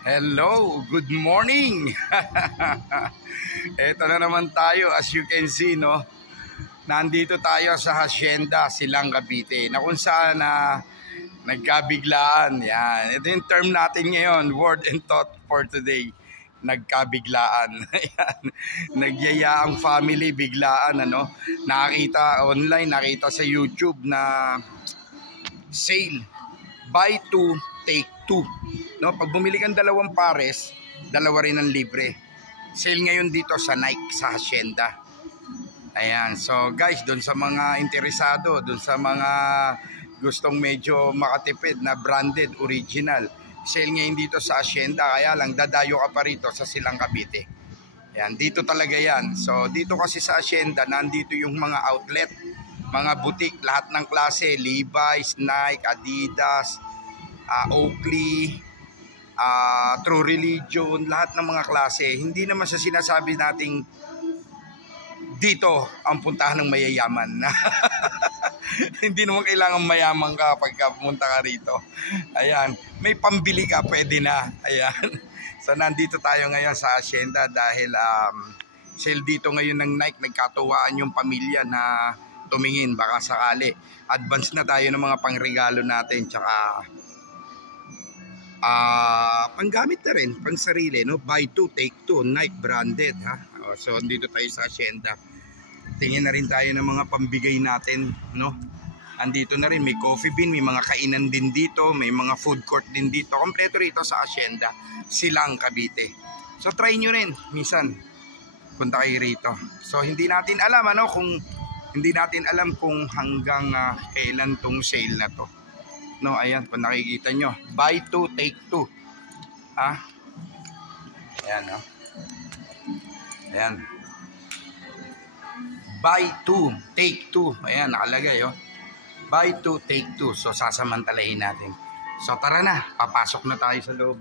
Hello, good morning. Ito na naman tayo, as you can see, no. Nandito tayo sa Hacienda, Silang Cavite, na kung saan nagkabiglaan. Yan. Ito yung term natin ngayon, word and thought for today. Nagkabiglaan. Nagyaya ang family biglaan, ano. Nakita online, nakita sa YouTube na sale, buy two, take two. No, pag bumili kang dalawang pares, dalawa rin ang libre. Sale ngayon dito sa Nike sa Hacienda. Ayan, so guys, doon sa mga interesado, doon sa mga gustong medyo makatipid na branded, original, sale ngayon dito sa Hacienda. Kaya lang, dadayo ka pa rito sa Silang Cavite. Ayan, dito talaga yan. So dito kasi sa Hacienda, nandito yung mga outlet, mga boutique, lahat ng klase, Levi's, Nike, Adidas, Oakley, True Religion, lahat ng mga klase. Hindi naman sa sinasabi nating dito ang puntahan ng mayayaman. Hindi naman kailangan mayaman ka pagka pumunta ka rito. Ayan, may pambili ka, pwede na. Ayan. So nandito tayo ngayon sa Hacienda dahil sale dito ngayon ng Nike. Nagkatuwaan yung pamilya na tumingin, baka sakali. Advance na tayo ng mga pangregalo natin, tsaka panggamit na rin, pang sarili, no? Buy two, take two, Nike branded, ha? So dito tayo sa Hacienda. Tingin na rin tayo ng mga pambigay natin, no? Andito na rin, may coffee bean, may mga kainan din dito, may mga food court din dito. Kompleto rito sa Hacienda, Silang Cavite. So try nyo rin, minsan punta kayo rito. So hindi natin alam, ano, kung hanggang kailan tong sale na to. No, ayan, kung nakikita nyo, buy two, take two. Ayan, no? Ayan. Buy two, take two. Ayan, nakalagay, oh. Buy two, take two. So, sasamantalahin natin. So, tara na. Papasok na tayo sa loob.